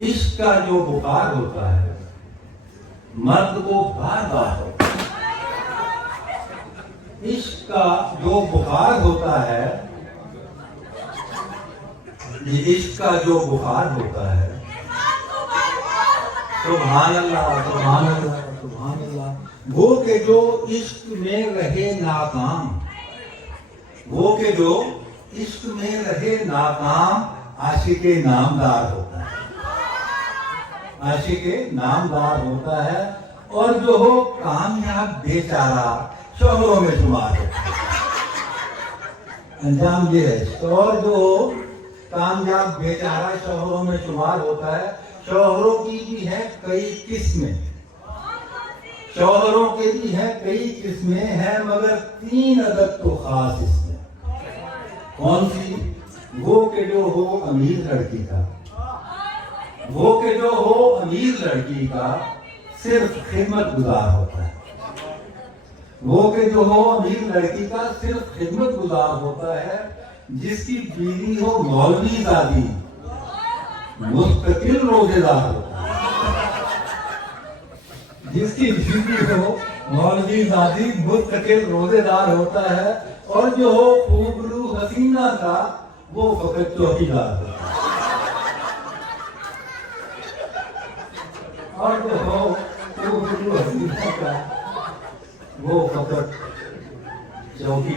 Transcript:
इश्क का जो बुखार होता है मर्द को बार बार होता है। इश्क का जो बुखार होता है, ये इश्क का जो बुखार होता है, सुभान अल्लाह सुभान अल्लाह सुभान अल्लाह। वो के जो इश्क में रहे नाकाम, वो के जो इश्क में रहे नाकाम, आशिक नामदार होता है, आशिक नामदार होता है। और जो हो कामयाब बेचारा शोहरों में शुमार होता है। अंजाम ये है। और जो हो कामयाब बेचारा शोहरों में शुमार होता है। शोहरों की भी है कई किस्में, शोहरों के भी है कई किस्में हैं, मगर 3 अदद तो खास इसमें। कौन सी? वो के जो हो अमीर लड़की का, वो के जो हो अमीर लड़की का सिर्फ खिदमत गुजार होता है। वो के जो हो अमीर लड़की का सिर्फ खिदमत गुजार होता है। जिसकी बीवी हो मौलवी दादी, मुस्तकिल रोजेदार होता है। जिसकी बीवी हो मौलवी दादी, मुस्तकिल रोजेदार होता है। और जो हो खूबरू हसीना का, वो फकत चौकीदार होता है। और जो हो खूबरू हसीना का, वो फकत चौकी